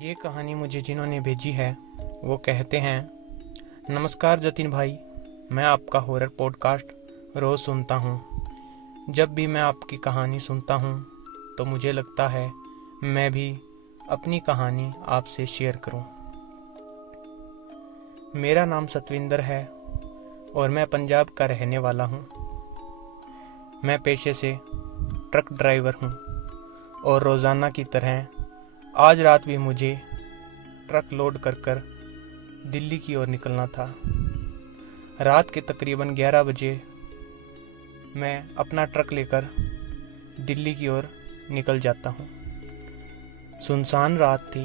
ये कहानी मुझे जिन्होंने भेजी है वो कहते हैं, नमस्कार जतिन भाई। मैं आपका हॉरर पॉडकास्ट रोज़ सुनता हूँ। जब भी मैं आपकी कहानी सुनता हूँ तो मुझे लगता है मैं भी अपनी कहानी आपसे शेयर करूँ। मेरा नाम सतविंदर है और मैं पंजाब का रहने वाला हूँ। मैं पेशे से ट्रक ड्राइवर हूँ और रोज़ाना की तरह आज रात भी मुझे ट्रक लोड कर दिल्ली की ओर निकलना था। रात के तकरीबन 11 बजे मैं अपना ट्रक लेकर दिल्ली की ओर निकल जाता हूँ। सुनसान रात थी,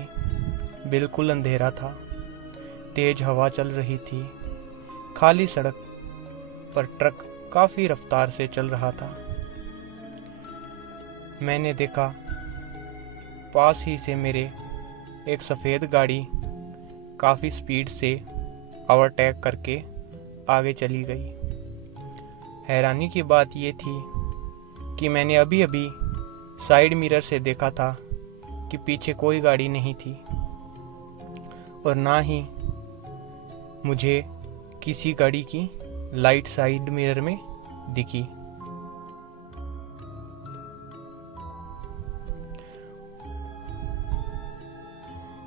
बिल्कुल अंधेरा था, तेज हवा चल रही थी। खाली सड़क पर ट्रक काफ़ी रफ्तार से चल रहा था। मैंने देखा पास ही से मेरे एक सफ़ेद गाड़ी काफ़ी स्पीड से ओवरटेक करके आगे चली गई। हैरानी की बात यह थी कि मैंने अभी अभी साइड मिरर से देखा था कि पीछे कोई गाड़ी नहीं थी और ना ही मुझे किसी गाड़ी की लाइट साइड मिरर में दिखी।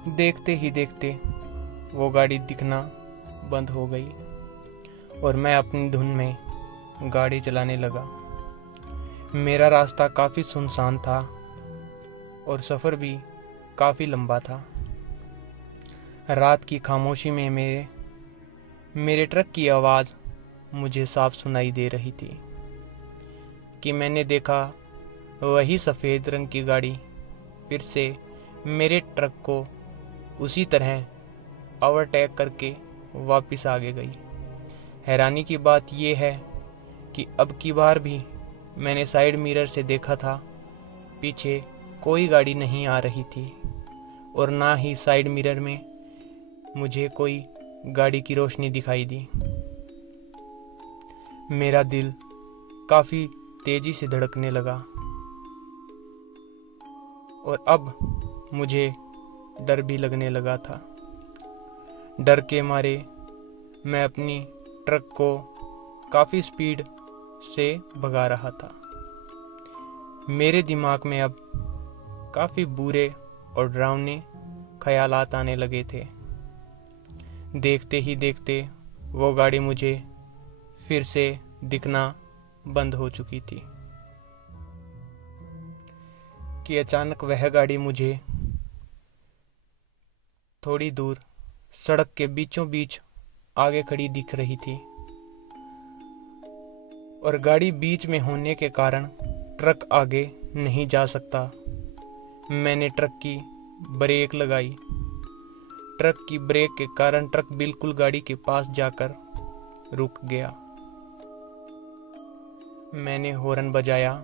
देखते ही देखते वो गाड़ी दिखना बंद हो गई और मैं अपनी धुन में गाड़ी चलाने लगा। मेरा रास्ता काफ़ी सुनसान था और सफ़र भी काफ़ी लंबा था। रात की खामोशी में मेरे ट्रक की आवाज़ मुझे साफ सुनाई दे रही थी कि मैंने देखा वही सफ़ेद रंग की गाड़ी फिर से मेरे ट्रक को उसी तरह ओवरटेक करके वापस आगे गई। हैरानी की बात यह है कि अब की बार भी मैंने साइड मिरर से देखा था, पीछे कोई गाड़ी नहीं आ रही थी और ना ही साइड मिरर में मुझे कोई गाड़ी की रोशनी दिखाई दी। मेरा दिल काफ़ी तेज़ी से धड़कने लगा और अब मुझे डर भी लगने लगा था। डर के मारे मैं अपनी ट्रक को काफ़ी स्पीड से भगा रहा था। मेरे दिमाग में अब काफ़ी बुरे और डरावने ख्यालात आने लगे थे। देखते ही देखते वो गाड़ी मुझे फिर से दिखना बंद हो चुकी थी कि अचानक वह गाड़ी मुझे थोड़ी दूर सड़क के बीचों बीच आगे खड़ी दिख रही थी और गाड़ी बीच में होने के कारण ट्रक आगे नहीं जा सकता। मैंने ट्रक की ब्रेक लगाई। ट्रक की ब्रेक के कारण ट्रक बिल्कुल गाड़ी के पास जाकर रुक गया। मैंने हॉर्न बजाया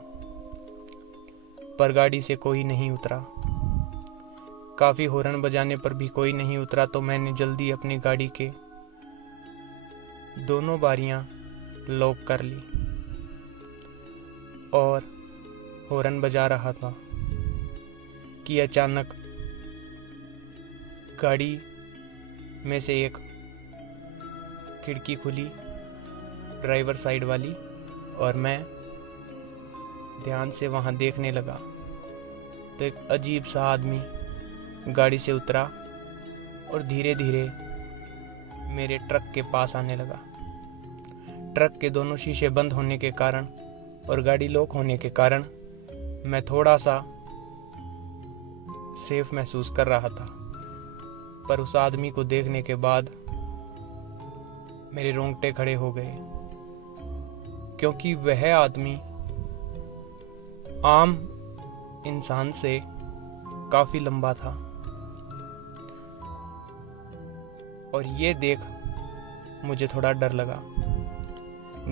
पर गाड़ी से कोई नहीं उतरा। काफ़ी हॉर्न बजाने पर भी कोई नहीं उतरा तो मैंने जल्दी अपनी गाड़ी के दोनों बारियां लॉक कर ली और हॉर्न बजा रहा था कि अचानक गाड़ी में से एक खिड़की खुली, ड्राइवर साइड वाली, और मैं ध्यान से वहां देखने लगा तो एक अजीब सा आदमी गाड़ी से उतरा और धीरे धीरे मेरे ट्रक के पास आने लगा। ट्रक के दोनों शीशे बंद होने के कारण और गाड़ी लॉक होने के कारण मैं थोड़ा सा सेफ महसूस कर रहा था, पर उस आदमी को देखने के बाद मेरे रोंगटे खड़े हो गए क्योंकि वह आदमी आम इंसान से काफ़ी लंबा था और ये देख मुझे थोड़ा डर लगा।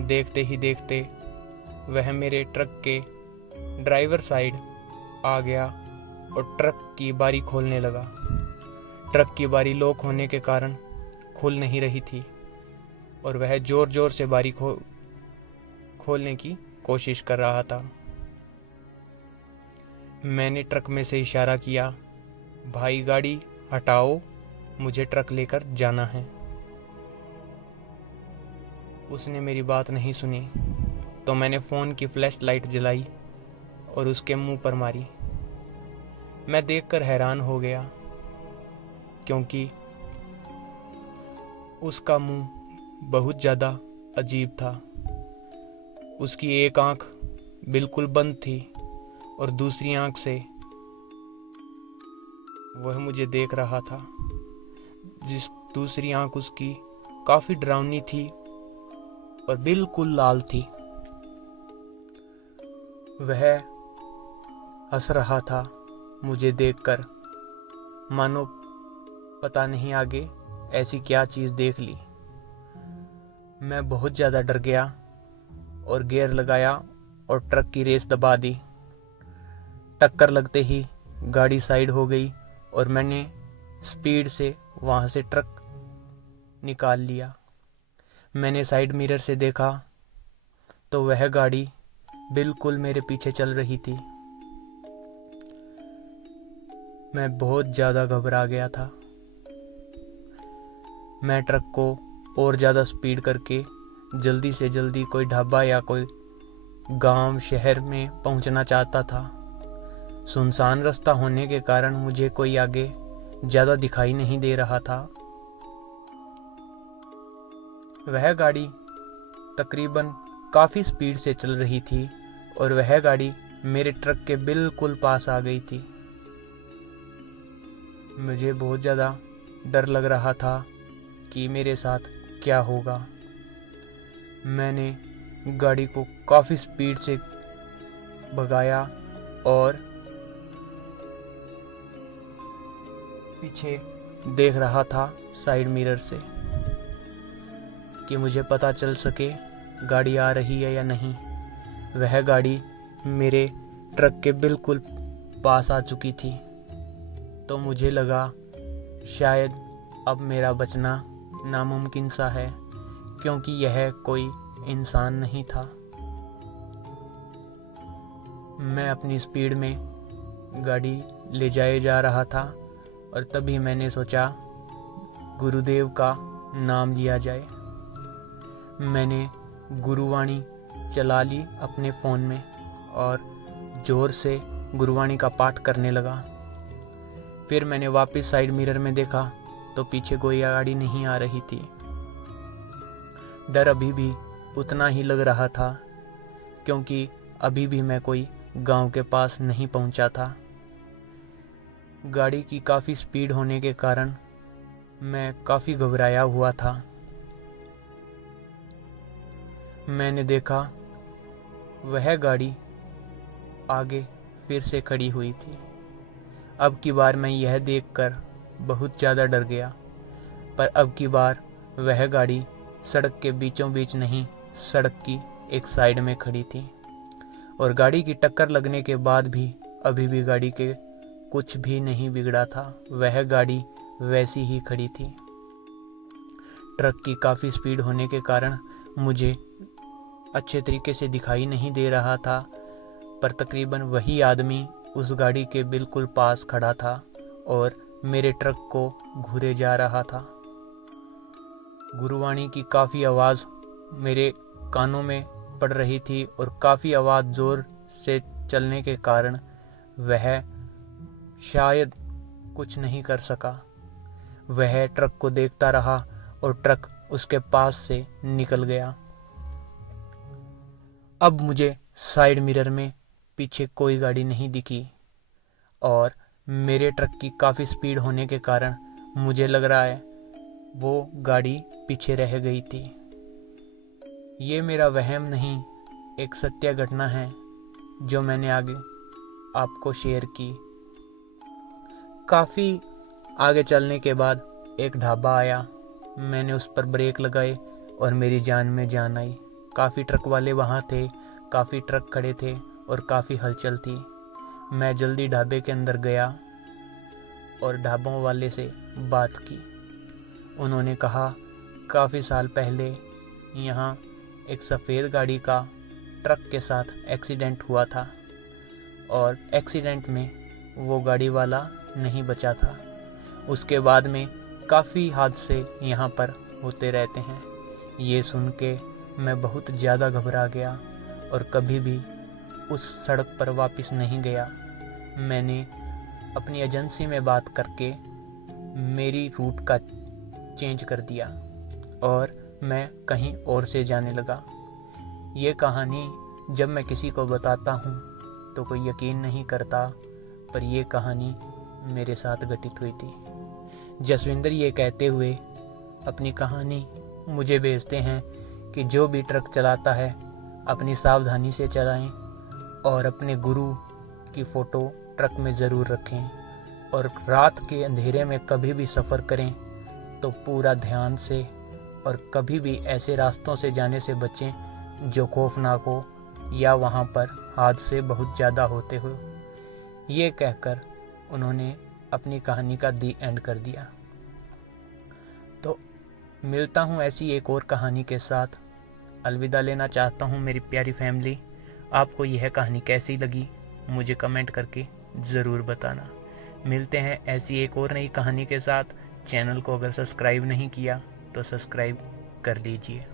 देखते ही देखते वह मेरे ट्रक के ड्राइवर साइड आ गया और ट्रक की बारी खोलने लगा। ट्रक की बारी लॉक होने के कारण खुल नहीं रही थी और वह ज़ोर ज़ोर से बारी खोलने की कोशिश कर रहा था। मैंने ट्रक में से इशारा किया, भाई गाड़ी हटाओ, मुझे ट्रक लेकर जाना है। उसने मेरी बात नहीं सुनी तो मैंने फ़ोन की फ्लैश लाइट जलाई और उसके मुंह पर मारी। मैं देखकर हैरान हो गया क्योंकि उसका मुंह बहुत ज़्यादा अजीब था। उसकी एक आंख बिल्कुल बंद थी और दूसरी आंख से वह मुझे देख रहा था। जिस दूसरी आंख उसकी काफ़ी डरावनी थी और बिल्कुल लाल थी। वह हंस रहा था मुझे देखकर, मानो पता नहीं आगे ऐसी क्या चीज़ देख ली। मैं बहुत ज़्यादा डर गया और गियर लगाया और ट्रक की रेस दबा दी। टक्कर लगते ही गाड़ी साइड हो गई और मैंने स्पीड से वहाँ से ट्रक निकाल लिया। मैंने साइड मिरर से देखा तो वह गाड़ी बिल्कुल मेरे पीछे चल रही थी। मैं बहुत ज़्यादा घबरा गया था। मैं ट्रक को और ज़्यादा स्पीड करके जल्दी से जल्दी कोई ढाबा या कोई गांव शहर में पहुंचना चाहता था। सुनसान रास्ता होने के कारण मुझे कोई आगे ज़्यादा दिखाई नहीं दे रहा था। वह गाड़ी तकरीबन काफ़ी स्पीड से चल रही थी और वह गाड़ी मेरे ट्रक के बिल्कुल पास आ गई थी। मुझे बहुत ज़्यादा डर लग रहा था कि मेरे साथ क्या होगा। मैंने गाड़ी को काफ़ी स्पीड से भगाया और पीछे देख रहा था साइड मिरर से कि मुझे पता चल सके गाड़ी आ रही है या नहीं। वह गाड़ी मेरे ट्रक के बिल्कुल पास आ चुकी थी तो मुझे लगा शायद अब मेरा बचना नामुमकिन सा है, क्योंकि यह कोई इंसान नहीं था। मैं अपनी स्पीड में गाड़ी ले जाए जा रहा था और तभी मैंने सोचा गुरुदेव का नाम लिया जाए। मैंने गुरुवाणी चला ली अपने फ़ोन में और ज़ोर से गुरुवाणी का पाठ करने लगा। फिर मैंने वापस साइड मिरर में देखा तो पीछे कोई गाड़ी नहीं आ रही थी। डर अभी भी उतना ही लग रहा था क्योंकि अभी भी मैं कोई गांव के पास नहीं पहुंचा था। गाड़ी की काफ़ी स्पीड होने के कारण मैं काफ़ी घबराया हुआ था। मैंने देखा वह गाड़ी आगे फिर से खड़ी हुई थी। अब की बार मैं यह देखकर बहुत ज़्यादा डर गया, पर अब की बार वह गाड़ी सड़क के बीचों बीच नहीं, सड़क की एक साइड में खड़ी थी और गाड़ी की टक्कर लगने के बाद भी अभी भी गाड़ी के कुछ भी नहीं बिगड़ा था। वह गाड़ी वैसी ही खड़ी थी। ट्रक की काफ़ी स्पीड होने के कारण मुझे अच्छे तरीके से दिखाई नहीं दे रहा था, पर तकरीबन वही आदमी उस गाड़ी के बिल्कुल पास खड़ा था और मेरे ट्रक को घूरे जा रहा था। गुरुवाणी की काफ़ी आवाज़ मेरे कानों में पड़ रही थी और काफ़ी आवाज़ ज़ोर से चलने के कारण वह शायद कुछ नहीं कर सका। वह ट्रक को देखता रहा और ट्रक उसके पास से निकल गया। अब मुझे साइड मिरर में पीछे कोई गाड़ी नहीं दिखी और मेरे ट्रक की काफ़ी स्पीड होने के कारण मुझे लग रहा है वो गाड़ी पीछे रह गई थी। ये मेरा वहम नहीं, एक सत्य घटना है जो मैंने आगे आपको शेयर की। काफ़ी आगे चलने के बाद एक ढाबा आया। मैंने उस पर ब्रेक लगाए और मेरी जान में जान आई। काफ़ी ट्रक वाले वहाँ थे, काफ़ी ट्रक खड़े थे और काफ़ी हलचल थी। मैं जल्दी ढाबे के अंदर गया और ढाबों वाले से बात की। उन्होंने कहा काफ़ी साल पहले यहाँ एक सफ़ेद गाड़ी का ट्रक के साथ एक्सीडेंट हुआ था और एक्सीडेंट में वो गाड़ी वाला नहीं बचा था। उसके बाद में काफ़ी हादसे यहाँ पर होते रहते हैं। ये सुन के मैं बहुत ज़्यादा घबरा गया और कभी भी उस सड़क पर वापस नहीं गया। मैंने अपनी एजेंसी में बात करके मेरी रूट का चेंज कर दिया और मैं कहीं और से जाने लगा। ये कहानी जब मैं किसी को बताता हूँ तो कोई यकीन नहीं करता, पर ये कहानी मेरे साथ घटित हुई थी। जसविंदर ये कहते हुए अपनी कहानी मुझे भेजते हैं कि जो भी ट्रक चलाता है अपनी सावधानी से चलाएं और अपने गुरु की फ़ोटो ट्रक में ज़रूर रखें, और रात के अंधेरे में कभी भी सफ़र करें तो पूरा ध्यान से, और कभी भी ऐसे रास्तों से जाने से बचें जो खौफनाक हो या वहाँ पर हादसे बहुत ज़्यादा होते हो। ये कहकर उन्होंने अपनी कहानी का दी एंड कर दिया। तो मिलता हूँ ऐसी एक और कहानी के साथ। अलविदा लेना चाहता हूँ मेरी प्यारी फैमिली। आपको यह कहानी कैसी लगी मुझे कमेंट करके ज़रूर बताना। मिलते हैं ऐसी एक और नई कहानी के साथ। चैनल को अगर सब्सक्राइब नहीं किया तो सब्सक्राइब कर लीजिए।